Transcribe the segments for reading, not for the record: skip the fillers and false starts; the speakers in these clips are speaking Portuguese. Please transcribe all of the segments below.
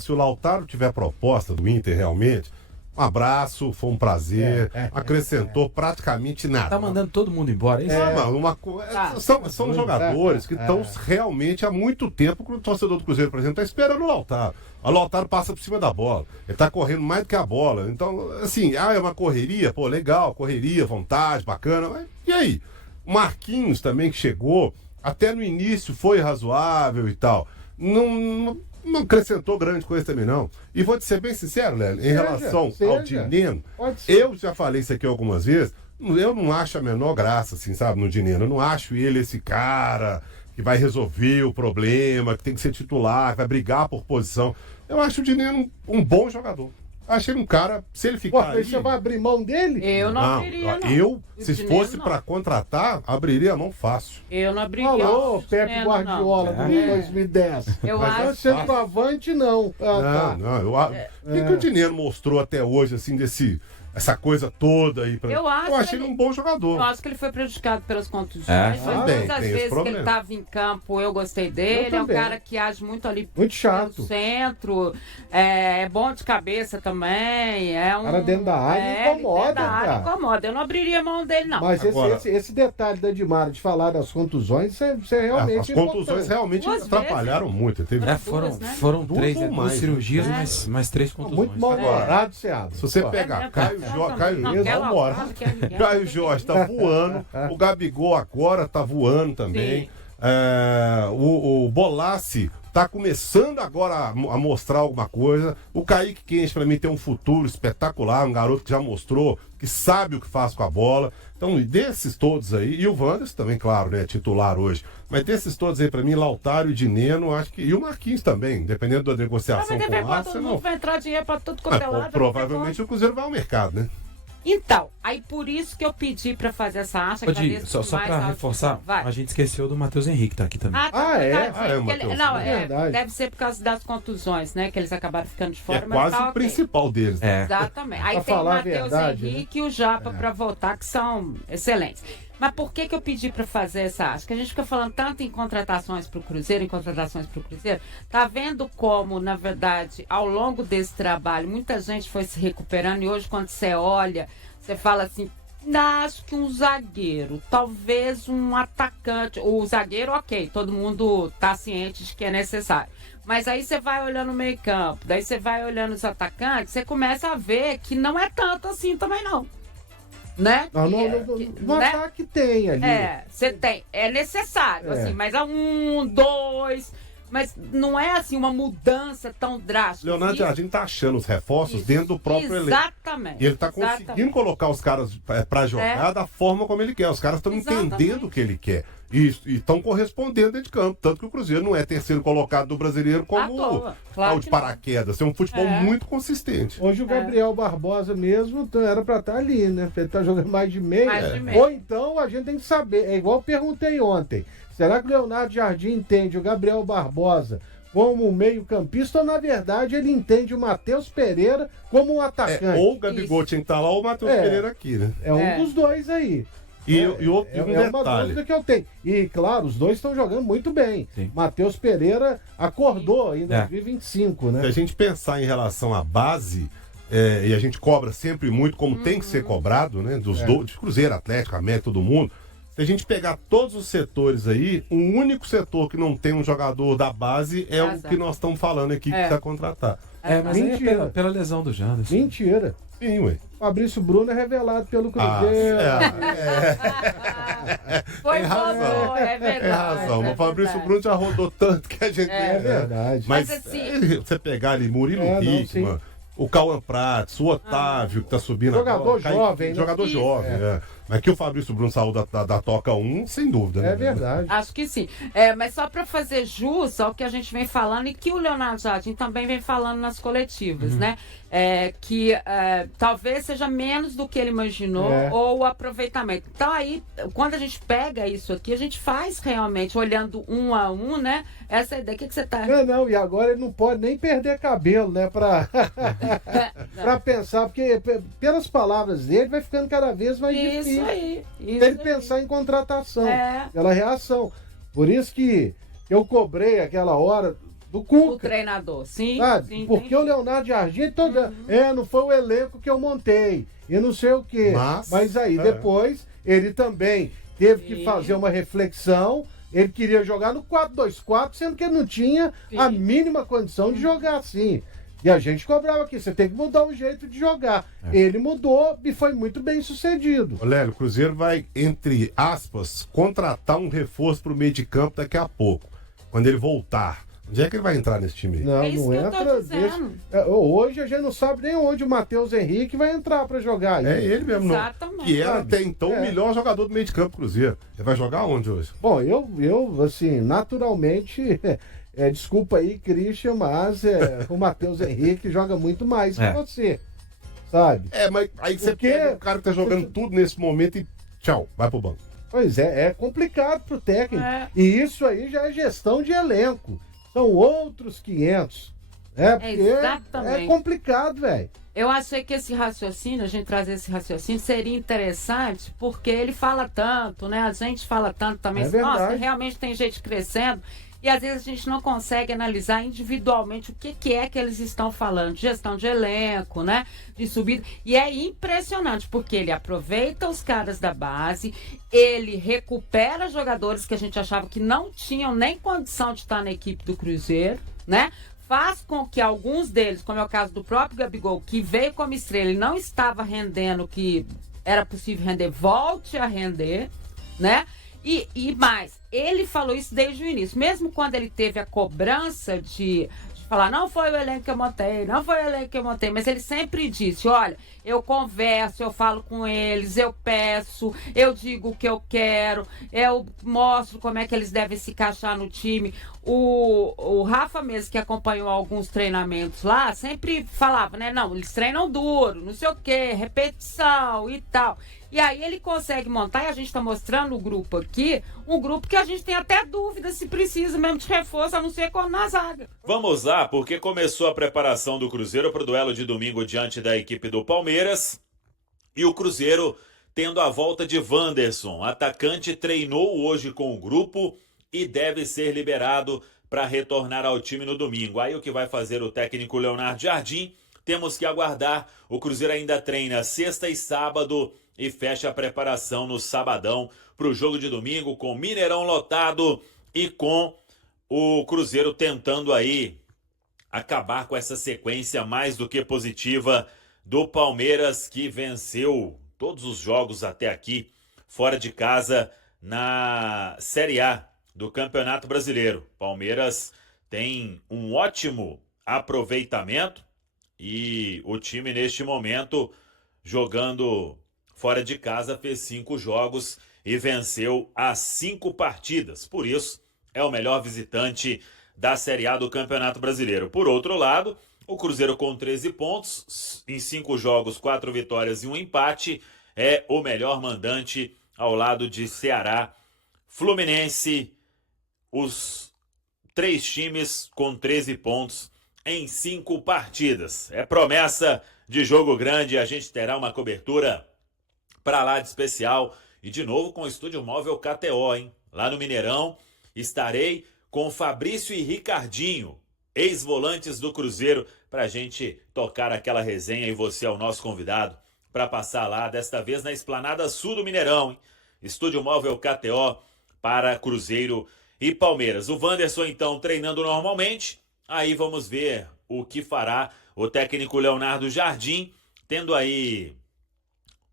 Se o Lautaro tiver proposta do Inter realmente, um abraço, foi um prazer, acrescentou praticamente nada. Tá mandando todo mundo embora, é isso? São jogadores que estão realmente há muito tempo que o torcedor do Cruzeiro, por exemplo, está esperando o Lautaro. O Lautaro passa por cima da bola, ele tá correndo mais do que a bola. Então, assim, é uma correria, pô, legal, correria, vontade, bacana, mas e aí? O Marquinhos também que chegou, até no início foi razoável e tal. Não acrescentou grande coisa também, não. E vou te ser bem sincero, Léo, em relação ao Dineno, eu já falei isso aqui algumas vezes, eu não acho a menor graça, assim, sabe, no Dineno. Eu não acho ele esse cara que vai resolver o problema, que tem que ser titular, que vai brigar por posição. Eu acho o Dineno um bom jogador. Acho ele um cara, se ele ficar aí... Você vai abrir mão dele? Eu não abriria, não. Eu, se fosse para contratar, abriria a mão fácil. Eu não abriria. Falou, Pepe Guardiola, do 2010. Eu mas acho. Centroavante, não. O que o Dineno mostrou até hoje, assim, essa coisa toda aí. Eu achei ele um bom jogador. Eu acho que ele foi prejudicado pelas contusões. Todas as vezes que ele estava em campo, eu gostei dele. É um cara que age muito ali muito chato. No centro. É bom de cabeça também. Cara dentro da área incomoda. Eu não abriria a mão dele, não. Mas esse detalhe da Edmara de falar das contusões, você realmente... As contusões realmente atrapalharam muito. Foram duas cirurgias, mais 3 contusões. Muito mal-humorado, Seabra. Se você pegar Caio Jorge tá voando, o Gabigol agora tá voando também, o Bolassi tá começando agora a mostrar alguma coisa, o Kaique Quente pra mim tem um futuro espetacular, um garoto que já mostrou que sabe o que faz com a bola. Então, desses todos aí, e o Wanderson também, claro, né, titular hoje, mas desses todos aí, pra mim, Lautaro e Dineno, acho que, e o Marquinhos também, dependendo da negociação com o Arsenal. Vai entrar dinheiro pra tudo quanto é lado. Provavelmente o Cruzeiro vai ao mercado, né? Então, aí por isso que eu pedi pra fazer essa acha. Só pra reforçar, a gente esqueceu do Matheus Henrique, tá aqui também. Deve ser por causa das contusões, né? Que eles acabaram ficando de fora. É quase o principal deles. Né? Exatamente. Aí tem o Matheus Henrique e o Japa pra voltar, que são excelentes. Mas por que eu pedi para fazer essa acha? Que a gente fica falando tanto em contratações para o Cruzeiro, tá vendo como, na verdade, ao longo desse trabalho, muita gente foi se recuperando e hoje quando você olha, você fala assim, acho que um zagueiro, talvez um atacante, o zagueiro, ok, todo mundo tá ciente de que é necessário. Mas aí você vai olhando o meio campo, daí você vai olhando os atacantes, você começa a ver que não é tanto assim também não. Né? No ataque tem ali. Você tem. É necessário, assim, mas é 1, 2. Mas não é assim uma mudança tão drástica. Leonardo Jardim tá achando os reforços dentro do próprio elenco. Exatamente. E ele tá conseguindo colocar os caras pra jogar da forma como ele quer. Os caras estão entendendo o que ele quer. E estão correspondendo dentro de campo. Tanto que o Cruzeiro não é terceiro colocado do brasileiro como o de paraquedas. É um futebol muito consistente. Hoje o Gabriel Barbosa mesmo era pra estar ali, né? Ele tá jogando mais de meia. Ou então a gente tem que saber. É igual eu perguntei ontem. Será que o Leonardo Jardim entende o Gabriel Barbosa como meio-campista ou, na verdade, ele entende o Matheus Pereira como um atacante? Ou o Gabigol tinha que estar lá ou o Matheus Pereira aqui, né? É um dos dois aí. E outro detalhe. Uma dúvida que eu tenho. E, claro, os dois estão jogando muito bem. Matheus Pereira acordou em 2025, né? Se a gente pensar em relação à base, e a gente cobra sempre muito, como tem que ser cobrado, né? De Cruzeiro, Atlético, América, todo mundo. Se a gente pegar todos os setores aí, o único setor que não tem um jogador da base é o que nós estamos falando aqui que precisa contratar. Mas mentira. Pela lesão do Janderson. Mentira. Sim, ué. Fabrício Bruno é revelado pelo Cruzeiro. Tem razão. É verdade. Tem razão. O Fabrício Bruno já rodou tanto que a gente... É verdade. Mas assim, você pegar ali Murilo Hickman, o Cauã Prates, o Otávio, que tá subindo jogador agora. Jovem, né? Jogador jovem, Mas que o Fabrício Bruno saiu da Toca 1, sem dúvida. É verdade. Acho que sim. Mas só para fazer jus ao que a gente vem falando e que o Leonardo Jardim também vem falando nas coletivas, né? Que talvez seja menos do que ele imaginou ou o aproveitamento. Então aí, quando a gente pega isso aqui, a gente faz realmente, olhando um a um, né? Essa ideia, o que você tá... Não, e agora ele não pode nem perder cabelo, né? Pra pensar, porque pelas palavras dele vai ficando cada vez mais difícil. Ele pensar em contratação, pela reação. Por isso que eu cobrei aquela hora do Cuca. O treinador, sim. Sim, porque entendi. O Leonardo Jardim não foi o elenco que eu montei. E não sei o quê. Mas aí depois ele também teve que fazer uma reflexão. Ele queria jogar no 4-2-4, sendo que ele não tinha a mínima condição de jogar assim. E a gente cobrava aqui, você tem que mudar o jeito de jogar. Ele mudou e foi muito bem sucedido. Lélio, o Cruzeiro vai, entre aspas, contratar um reforço pro meio de campo daqui a pouco. Quando ele voltar. Onde é que ele vai entrar nesse time? Não entra. Hoje a gente não sabe nem onde o Matheus Henrique vai entrar para jogar. Aí. É ele mesmo. Exatamente. Que era até então o melhor jogador do meio de campo do Cruzeiro. Ele vai jogar onde hoje? Bom, eu assim, naturalmente... desculpa aí, Christian, mas o Matheus Henrique joga muito mais que você, sabe? Mas aí você pega o cara que tá jogando tudo nesse momento e tchau, vai pro banco. Pois é complicado pro técnico. E isso aí já é gestão de elenco. São outros 500. Porque é complicado, velho. Eu achei que esse raciocínio, a gente trazer esse raciocínio, seria interessante, porque ele fala tanto, né? A gente fala tanto também. Nossa, realmente tem gente crescendo. E às vezes a gente não consegue analisar individualmente o que é que eles estão falando. Gestão de elenco, né? De subida. E é impressionante, porque ele aproveita os caras da base, ele recupera jogadores que a gente achava que não tinham nem condição de estar na equipe do Cruzeiro, né? Faz com que alguns deles, como é o caso do próprio Gabigol, que veio como estrela e não estava rendendo o que era possível render, volte a render, né? E mais, ele falou isso desde o início. Mesmo quando ele teve a cobrança de falar, não foi o elenco que eu montei, mas ele sempre disse, olha, eu converso, eu falo com eles, eu peço, eu digo o que eu quero, eu mostro como é que eles devem se encaixar no time. O Rafa mesmo, que acompanhou alguns treinamentos lá, sempre falava, né, não, eles treinam duro, não sei o quê, repetição e tal. E aí ele consegue montar, e a gente está mostrando o grupo aqui, um grupo que a gente tem até dúvida se precisa mesmo de reforço, a não ser quando na zaga. Vamos lá, porque começou a preparação do Cruzeiro para o duelo de domingo diante da equipe do Palmeiras. E o Cruzeiro tendo a volta de Wanderson. Atacante treinou hoje com o grupo e deve ser liberado para retornar ao time no domingo. Aí o que vai fazer o técnico Leonardo Jardim? Temos que aguardar. O Cruzeiro ainda treina sexta e sábado e fecha a preparação no sabadão para o jogo de domingo, com Mineirão lotado e com o Cruzeiro tentando aí acabar com essa sequência mais do que positiva do Palmeiras, que venceu todos os jogos até aqui fora de casa na Série A do Campeonato Brasileiro. Palmeiras tem um ótimo aproveitamento e o time neste momento jogando fora de casa fez 5 jogos e venceu as 5 partidas. Por isso, é o melhor visitante da Série A do Campeonato Brasileiro. Por outro lado, o Cruzeiro com 13 pontos, em 5 jogos, 4 vitórias e 1 empate, é o melhor mandante ao lado de Ceará, Fluminense, os 3 times com 13 pontos em 5 partidas. É promessa de jogo grande, a gente terá uma cobertura para lá de especial e de novo com o Estúdio Móvel KTO, hein? Lá no Mineirão estarei com Fabrício e Ricardinho, ex-volantes do Cruzeiro, para a gente tocar aquela resenha e você é o nosso convidado para passar lá, desta vez na Esplanada Sul do Mineirão, hein? Estúdio Móvel KTO para Cruzeiro e Palmeiras. O Wanderson então treinando normalmente, aí vamos ver o que fará o técnico Leonardo Jardim, tendo aí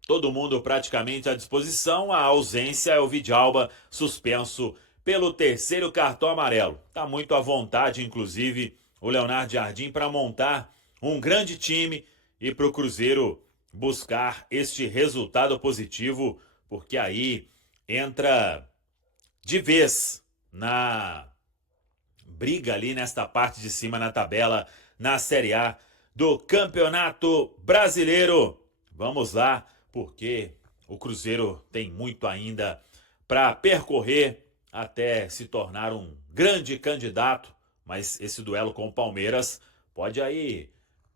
todo mundo praticamente à disposição. A ausência é o Vidalba, suspenso pelo 3º cartão amarelo. Está muito à vontade, inclusive, o Leonardo Jardim para montar um grande time e para o Cruzeiro buscar este resultado positivo, porque aí entra de vez na briga ali nesta parte de cima na tabela, na Série A do Campeonato Brasileiro. Vamos lá, porque o Cruzeiro tem muito ainda para percorrer até se tornar um grande candidato, mas esse duelo com o Palmeiras pode aí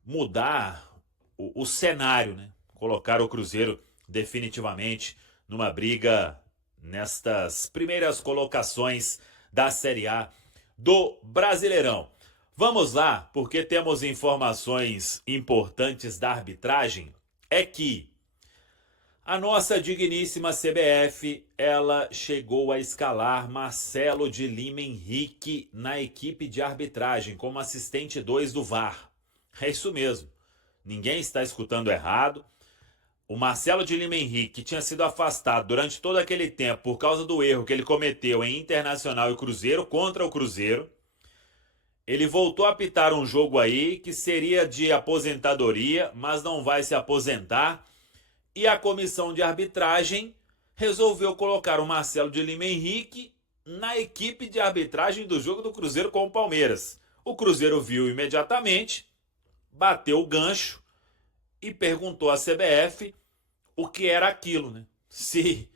mudar o cenário, né? Colocar o Cruzeiro definitivamente numa briga nestas primeiras colocações da Série A do Brasileirão. Vamos lá, porque temos informações importantes da arbitragem. É que a nossa digníssima CBF, ela chegou a escalar Marcelo de Lima Henrique na equipe de arbitragem como assistente 2 do VAR. É isso mesmo. Ninguém está escutando errado. O Marcelo de Lima Henrique, que tinha sido afastado durante todo aquele tempo por causa do erro que ele cometeu em Internacional e Cruzeiro contra o Cruzeiro, ele voltou a apitar um jogo aí que seria de aposentadoria, mas não vai se aposentar. E a comissão de arbitragem resolveu colocar o Marcelo de Lima Henrique na equipe de arbitragem do jogo do Cruzeiro com o Palmeiras. O Cruzeiro viu imediatamente, bateu o gancho e perguntou à CBF o que era aquilo, né? Se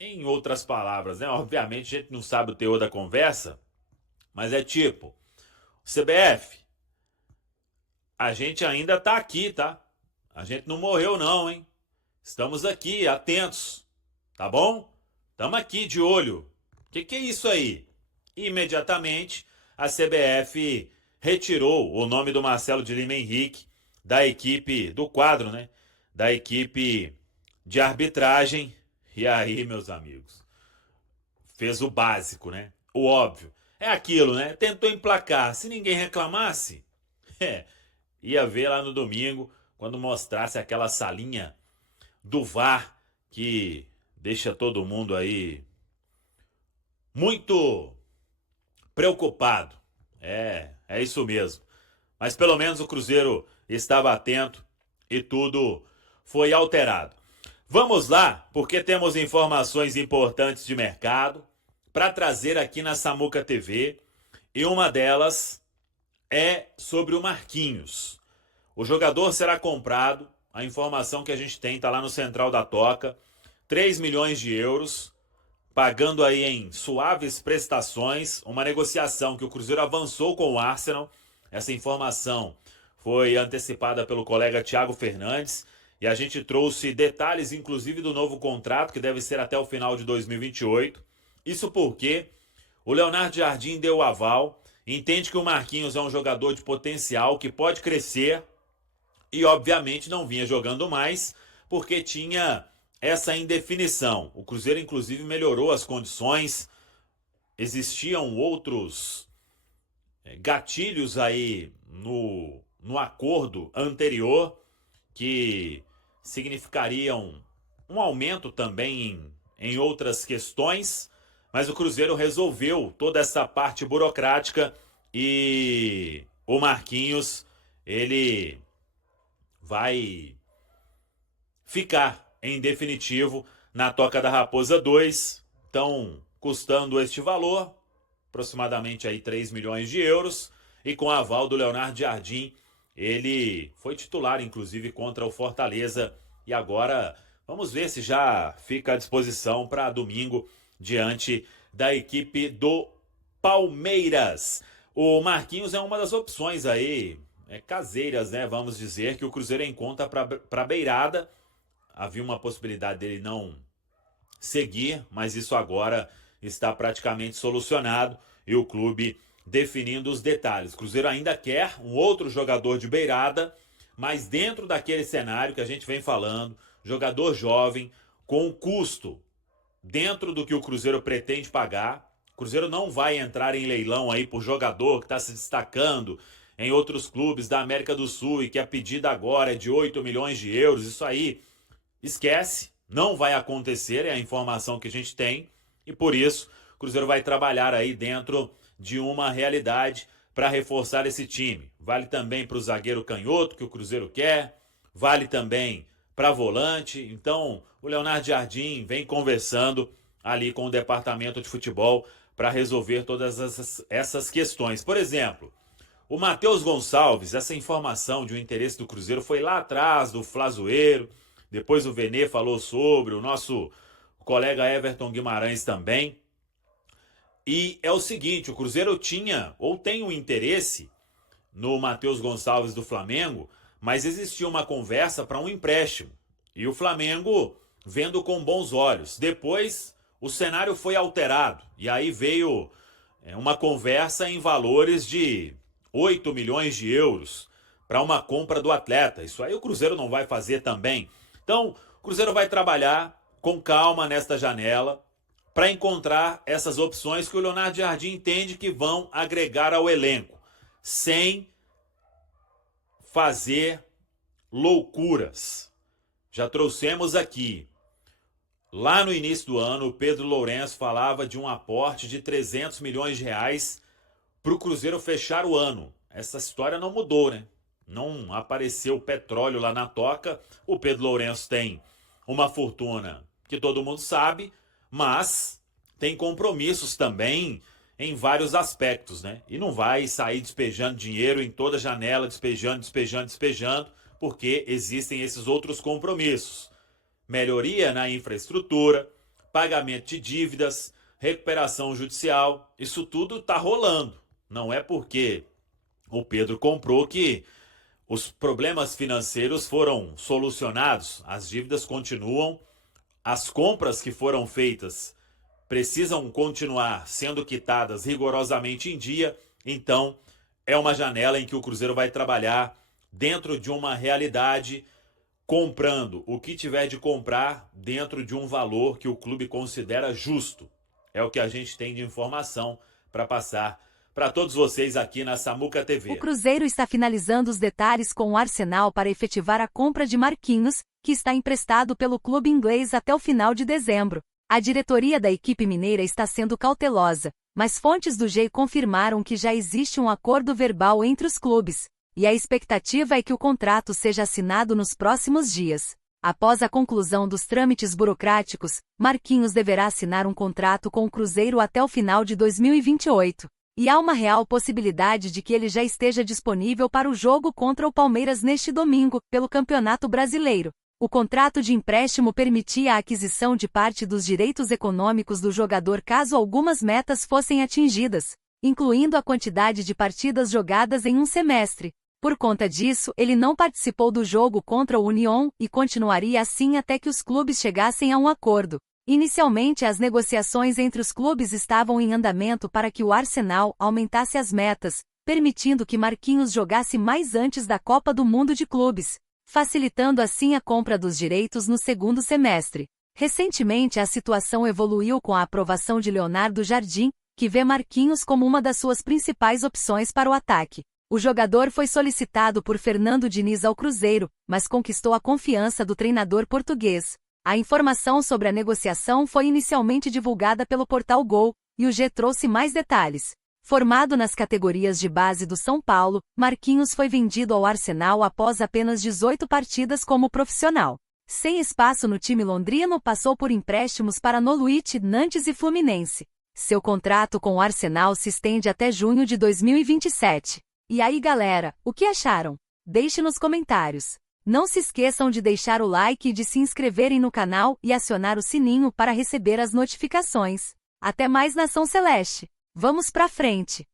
em outras palavras, né? Obviamente a gente não sabe o teor da conversa, mas é tipo, CBF, a gente ainda tá aqui, tá? A gente não morreu não, hein? Estamos aqui, atentos, tá bom? Estamos aqui de olho. O que é isso aí? E, imediatamente, a CBF retirou o nome do Marcelo de Lima Henrique da equipe, do quadro, né? Da equipe de arbitragem. E aí, meus amigos, fez o básico, né? O óbvio. É aquilo, né? Tentou emplacar. Se ninguém reclamasse, ia ver lá no domingo, quando mostrasse aquela salinha do VAR que deixa todo mundo aí muito preocupado. É isso mesmo. Mas pelo menos o Cruzeiro estava atento e tudo foi alterado. Vamos lá, porque temos informações importantes de mercado para trazer aqui na Samuca TV, e uma delas é sobre o Marquinhos. O jogador será comprado, a informação que a gente tem está lá no Central da Toca, 3 milhões de euros, pagando aí em suaves prestações, uma negociação que o Cruzeiro avançou com o Arsenal. Essa informação foi antecipada pelo colega Thiago Fernandes, e a gente trouxe detalhes, inclusive, do novo contrato, que deve ser até o final de 2028. Isso porque o Leonardo Jardim deu o aval, entende que o Marquinhos é um jogador de potencial, que pode crescer, e obviamente não vinha jogando mais, porque tinha essa indefinição. O Cruzeiro, inclusive, melhorou as condições, existiam outros gatilhos aí no acordo anterior, que significariam um aumento também em outras questões, mas o Cruzeiro resolveu toda essa parte burocrática e o Marquinhos, ele vai ficar em definitivo na Toca da Raposa 2, então custando este valor, aproximadamente aí 3 milhões de euros, e com a aval do Leonardo Jardim. Ele foi titular, inclusive, contra o Fortaleza, e agora vamos ver se já fica à disposição para domingo diante da equipe do Palmeiras. O Marquinhos é uma das opções aí, caseiras, né? Vamos dizer, que o Cruzeiro encontra para a beirada. Havia uma possibilidade dele não seguir, mas isso agora está praticamente solucionado e o clube definindo os detalhes. O Cruzeiro ainda quer um outro jogador de beirada, mas dentro daquele cenário que a gente vem falando, jogador jovem, com custo dentro do que o Cruzeiro pretende pagar. O Cruzeiro não vai entrar em leilão aí por jogador que está se destacando em outros clubes da América do Sul e que a pedida agora é de 8 milhões de euros. Isso aí, esquece, não vai acontecer, é a informação que a gente tem, e por isso o Cruzeiro vai trabalhar aí dentro de uma realidade para reforçar esse time. Vale também para o zagueiro canhoto, que o Cruzeiro quer, vale também para volante. Então, o Leonardo Jardim vem conversando ali com o departamento de futebol para resolver todas essas questões. Por exemplo, o Matheus Gonçalves, essa informação de um interesse do Cruzeiro foi lá atrás do Flazoeiro, depois o Venê falou sobre, o nosso colega Everton Guimarães também. E é o seguinte, o Cruzeiro tinha ou tem um interesse no Matheus Gonçalves do Flamengo, mas existia uma conversa para um empréstimo. E o Flamengo vendo com bons olhos. Depois o cenário foi alterado e aí veio uma conversa em valores de 8 milhões de euros para uma compra do atleta. Isso aí o Cruzeiro não vai fazer também. Então, o Cruzeiro vai trabalhar com calma nesta janela para encontrar essas opções que o Leonardo Jardim entende que vão agregar ao elenco, sem fazer loucuras. Já trouxemos aqui, lá no início do ano, o Pedro Lourenço falava de um aporte de 300 milhões de reais para o Cruzeiro fechar o ano. Essa história não mudou, né? Não apareceu petróleo lá na toca. O Pedro Lourenço tem uma fortuna que todo mundo sabe, mas tem compromissos também em vários aspectos, né? E não vai sair despejando dinheiro em toda janela, despejando, porque existem esses outros compromissos. Melhoria na infraestrutura, pagamento de dívidas, recuperação judicial, isso tudo está rolando. Não é porque o Pedro comprou que os problemas financeiros foram solucionados, as dívidas continuam, as compras que foram feitas precisam continuar sendo quitadas rigorosamente em dia, então é uma janela em que o Cruzeiro vai trabalhar dentro de uma realidade, comprando o que tiver de comprar dentro de um valor que o clube considera justo. É o que a gente tem de informação para passar para todos vocês aqui na Samuca TV. O Cruzeiro está finalizando os detalhes com o Arsenal para efetivar a compra de Marquinhos, que está emprestado pelo clube inglês até o final de dezembro. A diretoria da equipe mineira está sendo cautelosa, mas fontes do GE confirmaram que já existe um acordo verbal entre os clubes, e a expectativa é que o contrato seja assinado nos próximos dias. Após a conclusão dos trâmites burocráticos, Marquinhos deverá assinar um contrato com o Cruzeiro até o final de 2028. E há uma real possibilidade de que ele já esteja disponível para o jogo contra o Palmeiras neste domingo, pelo Campeonato Brasileiro. O contrato de empréstimo permitia a aquisição de parte dos direitos econômicos do jogador caso algumas metas fossem atingidas, incluindo a quantidade de partidas jogadas em um semestre. Por conta disso, ele não participou do jogo contra o Union e continuaria assim até que os clubes chegassem a um acordo. Inicialmente, as negociações entre os clubes estavam em andamento para que o Arsenal aumentasse as metas, permitindo que Marquinhos jogasse mais antes da Copa do Mundo de Clubes, facilitando assim a compra dos direitos no segundo semestre. Recentemente, a situação evoluiu com a aprovação de Leonardo Jardim, que vê Marquinhos como uma das suas principais opções para o ataque. O jogador foi solicitado por Fernando Diniz ao Cruzeiro, mas conquistou a confiança do treinador português. A informação sobre a negociação foi inicialmente divulgada pelo portal Gol, e o GE trouxe mais detalhes. Formado nas categorias de base do São Paulo, Marquinhos foi vendido ao Arsenal após apenas 18 partidas como profissional. Sem espaço no time londrino, passou por empréstimos para Norwich, Nantes e Fluminense. Seu contrato com o Arsenal se estende até junho de 2027. E aí, galera, o que acharam? Deixe nos comentários. Não se esqueçam de deixar o like e de se inscreverem no canal e acionar o sininho para receber as notificações. Até mais, Nação Celeste! Vamos pra frente!